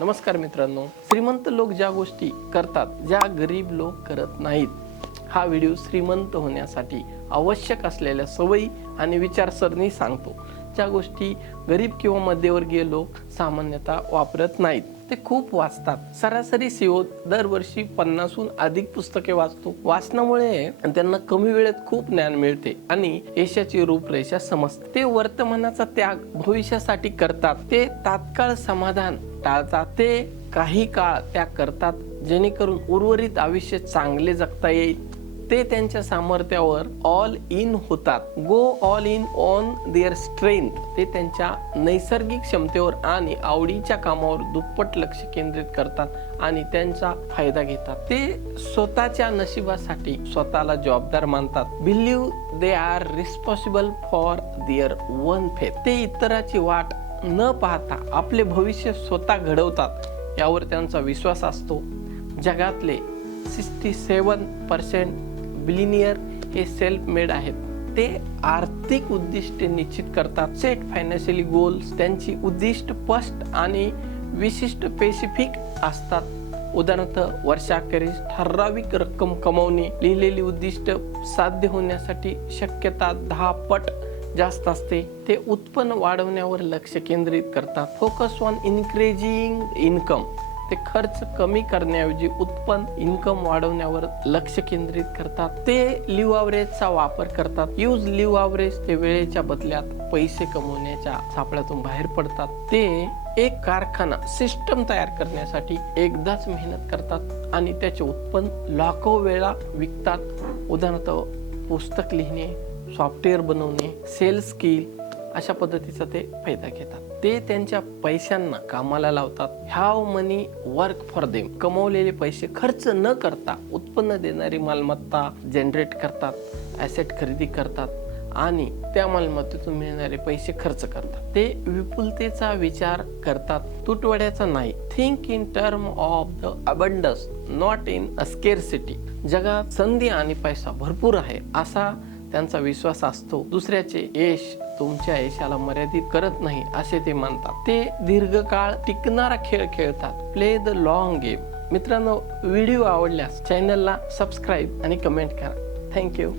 नमस्कार मित्रांनो. श्रीमंत लोक ज्या गोष्टी करतात ज्या गरीब लोक करत नाहीत हा व्हिडिओ श्रीमंत होण्यासाठी आवश्यक असलेल्या सवयी आणि विचारसरणी सांगतो. ज्या गोष्टी गरीब किंवा मध्यवर्गीय लोक सामान्यतः वापरत नाहीत. ते खूप वाचतात. सरासरी सीओ दरवर्षी पन्नासहून अधिक पुस्तके वाचतो. वाचनामुळे त्यांना कमी वेळेत खूप ज्ञान मिळते आणि यशाची रूपरेषा समजते. ते वर्तमानाचा त्याग भविष्यासाठी करतात. ते तात्काळ समाधान टाळतात. ते काही काळ त्याग करतात जेणेकरून उर्वरित आयुष्य चांगले जगता येईल. ते त्यांच्या सामर्थ्यावर ऑल इन होतात. Go all in on their strength ते त्यांच्या नैसर्गिक क्षमतेवर आणि आवडीच्या कामावर दुप्पट लक्ष केंद्रित करतात आणि त्यांचा फायदा घेतात. ते स्वतःच्या नशिबासाठी स्वतःला जबाबदार मानतात. Believe they are responsible for their own fate ते इतराची वाट न पाहता आपले भविष्य स्वतः घडवतात यावर त्यांचा विश्वास असतो. जगातले सिक्स्टी सेवन पर्सेंट बिलिनियर हे सेल्फ मेड आहेत. ते आर्थिक उद्दिष्टे निश्चित करतात. सेट फायनान्शियली गोल्स त्यांची उद्दिष्ट स्पष्ट आणि विशिष्ट स्पेसिफिक असतात. उदाहरणार्थ वर्षाखेरीस ठराविक रक्कम कमवणे लिहिलेली उद्दिष्ट साध्य होण्यासाठी शक्यता दहा पट जास्त असते. ते उत्पन्न वाढवण्यावर लक्ष केंद्रित करतात. फोकस ऑन इन्क्रीजिंग इन्कम ते खर्च कमी करण्याऐवजी उत्पन्न इन्कम वाढवण्यावर लक्ष केंद्रित करतात. ते लिव्ह अवरेजचा वापर करतात. यूज लिव्ह अवरेज ते वेळेच्या बदल्यात पैसे कमवण्याच्या सापळ्यातून बाहेर पडतात. ते एक कारखाना सिस्टम तयार करण्यासाठी एकदाच मेहनत करतात आणि त्याचे उत्पन्न लाखो वेळा विकतात. उदाहरणार्थ पुस्तक लिहिणे सॉफ्टवेअर बनवणे सेल्स स्किल अशा पद्धतीचा ते फायदा घेतात. ते त्यांच्या पैशांना कामाला लावतात. Have money work for them कमवलेले पैसे खर्च न करता उत्पन्न देणारी मालमत्ता जनरेट करतात ॲसेट खरेदी करतात आणि त्या मालमत्तेतून मिळणारे पैसे खर्च करतात. ते विपुलतेचा विचार करतात तुटवड्याचा नाही. Think in term of the abundance not in a scarcity जगात संधी आणि पैसा भरपूर आहे असा त्यांचा विश्वास असतो. दुसऱ्याचे यश तुमच्या यशाला मर्यादित करत नाही असे ते मानतात ते दीर्घकाळ टिकणारा खेळ खेळतात. प्ले द लॉंग गेम मित्रांनो व्हिडिओ आवडल्यास चॅनलला सबस्क्राईब आणि कमेंट करा. थँक्यू